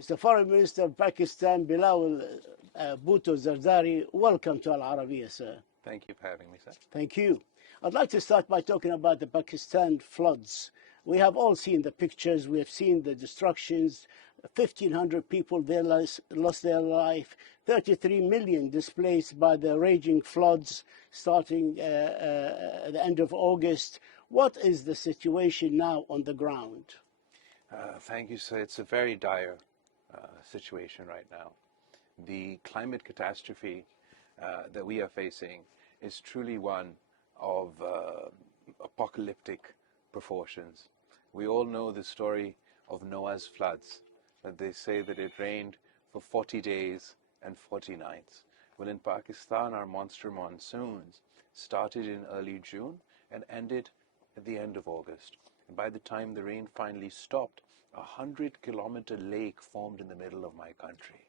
Mr. Foreign Minister of Pakistan, Bilawal Bhutto Zardari, welcome to Al-Arabiya, sir. Thank you for having me, sir. Thank you. I'd like to start by talking about the Pakistan floods. We have all seen the pictures, we have seen the destructions, 1,500 people there lost their life, 33 million displaced by the raging floods starting at the end of August. What is the situation now on the ground? Thank you, sir. It's a very dire situation right now. The climate catastrophe that we are facing is truly one of apocalyptic proportions. We all know the story of Noah's floods, that they say that it rained for 40 days and 40 nights. Well, in Pakistan, our monster monsoons started in early June and ended at the end of August. And by the time the rain finally stopped, a 100-kilometer lake formed in the middle of my country,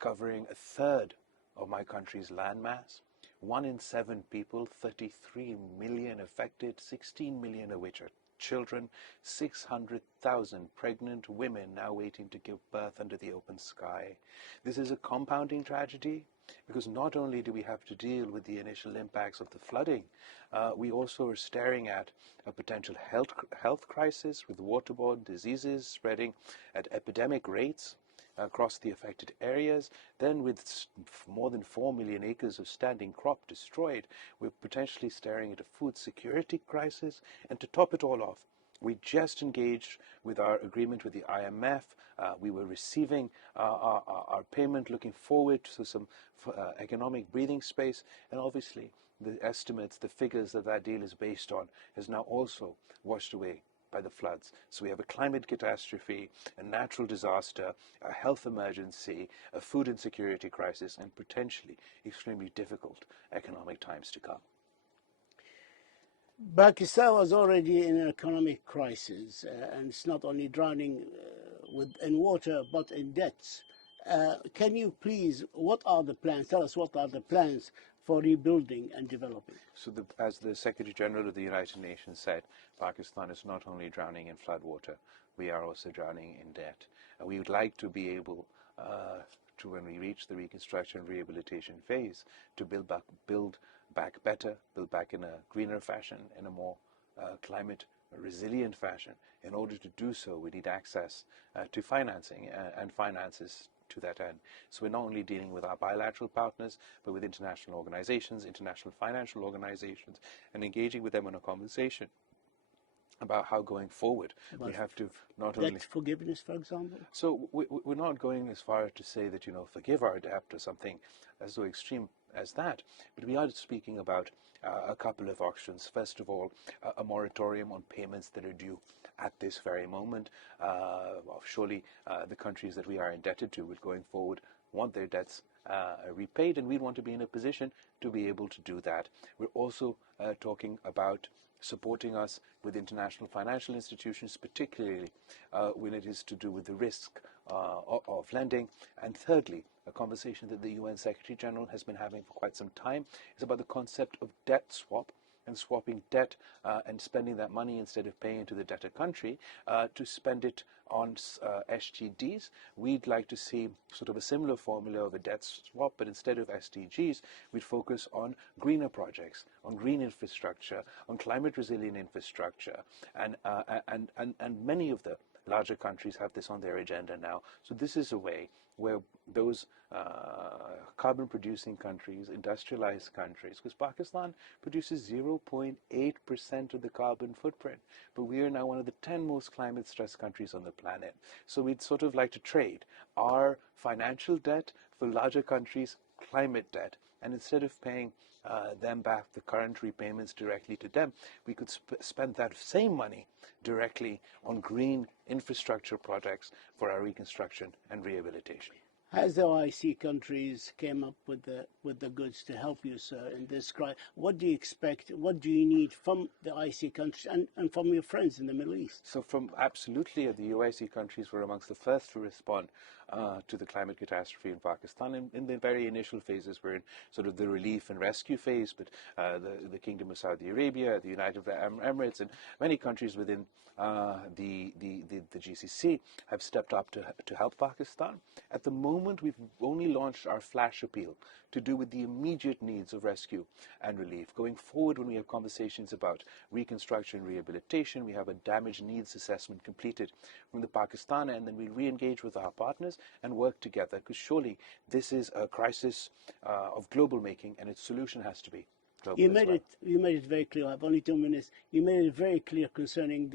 covering a third of my country's landmass. 1 in 7 people, 33 million affected, 16 million of which are children, 600,000 pregnant women now waiting to give birth under the open sky. This is a compounding tragedy because not only do we have to deal with the initial impacts of the flooding, we also are staring at a potential health crisis with waterborne diseases spreading at epidemic rates across the affected areas. Then with more than 4 million acres of standing crop destroyed, we're potentially staring at a food security crisis. And to top it all off, we just engaged with our agreement with the IMF. We were receiving our payment, looking forward to some economic breathing space. And obviously, the estimates, the figures that that deal is based on is now also washed away by the floods. So we have a climate catastrophe, a natural disaster, a health emergency, a food insecurity crisis, and potentially extremely difficult economic times to come. Pakistan was already in an economic crisis, and it's not only drowning in water, but in debts. Can you please, what are the plans? Tell us what are the plans for rebuilding and developing? So as the Secretary General of the United Nations said, Pakistan is not only drowning in floodwater, we are also drowning in debt. And we would like to be able to, when we reach the reconstruction and rehabilitation phase, to build back better, build back in a greener fashion, in a more climate resilient fashion. In order to do so, we need access to financing and finances to that end. So we're not only dealing with our bilateral partners, but with international organizations, international financial organizations, and engaging with them in a conversation about how going forward we have to not only debt forgiveness, for example. So we're not going as far to say that, forgive our debt or something as so extreme as that, but we are speaking about a couple of options. First of all, a moratorium on payments that are due at this very moment. Surely the countries that we are indebted to, going forward, want their debts repaid, and we want to be in a position to be able to do that. We're also talking about supporting us with international financial institutions, particularly when it is to do with the risk of lending. And thirdly, a conversation that the UN Secretary General has been having for quite some time is about the concept of debt swap, and swapping debt and spending that money instead of paying into the debtor country to spend it on SGDs. We'd like to see sort of a similar formula of a debt swap, but instead of SDGs, we'd focus on greener projects, on green infrastructure, on climate resilient infrastructure, and many of the larger countries have this on their agenda now. So this is a way where those carbon-producing countries, industrialized countries, because Pakistan produces 0.8% of the carbon footprint, but we are now one of the 10 most climate-stressed countries on the planet. So we'd sort of like to trade our financial debt for larger countries' climate debt, and instead of paying them back the current repayments directly to them, we could spend that same money directly on green infrastructure projects for our reconstruction and rehabilitation. Has the OIC countries came up with the goods to help you, sir, in this crisis? What do you expect? What do you need from the OIC countries and from your friends in the Middle East? So from absolutely, the OIC countries were amongst the first to respond to the climate catastrophe in Pakistan. In the very initial phases, we're in sort of the relief and rescue phase, but the Kingdom of Saudi Arabia, the United Arab Emirates, and many countries within the GCC have stepped up to help Pakistan. At the moment, we've only launched our flash appeal to do with the immediate needs of rescue and relief. Going forward, when we have conversations about reconstruction and rehabilitation, we have a damage needs assessment completed from the Pakistan, and then we'll re-engage with our partners and work together, because surely this is a crisis of global making, and its solution has to be global. You made it very clear. I have only 2 minutes. You made it very clear concerning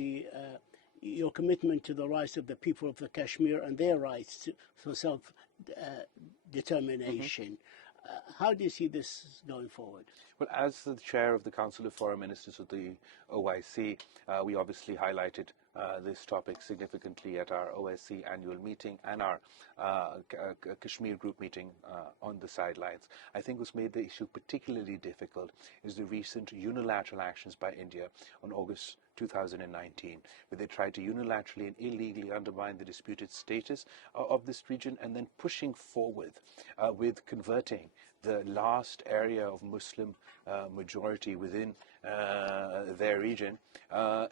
your commitment to the rights of the people of the Kashmir and their rights for self-determination. How do you see this going forward? Well, as the chair of the Council of Foreign Ministers of the OIC, we obviously highlighted this topic significantly at our OIC annual meeting and our Kashmir group meeting on the sidelines. I think what's made the issue particularly difficult is the recent unilateral actions by India on August 2019, where they tried to unilaterally and illegally undermine the disputed status of this region, and then pushing forward with converting the last area of Muslim majority within their region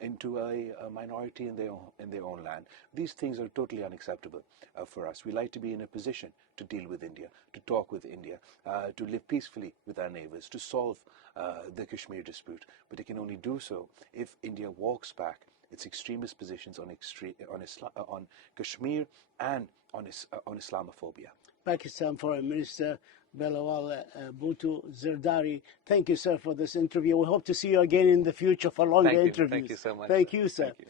into a minority in their own land. These things are totally unacceptable for us. We like to be in a position to deal with India, to talk with India, to live peacefully with our neighbors, to solve the Kashmir dispute. But it can only do so if India walks back its extremist positions on Kashmir and on Islamophobia. Pakistan Foreign Minister Bilawal Bhutto Zardari, thank you, sir, for this interview. We hope to see you again in the future for longer interviews. Thank you so much. Thank you, sir. Thank you.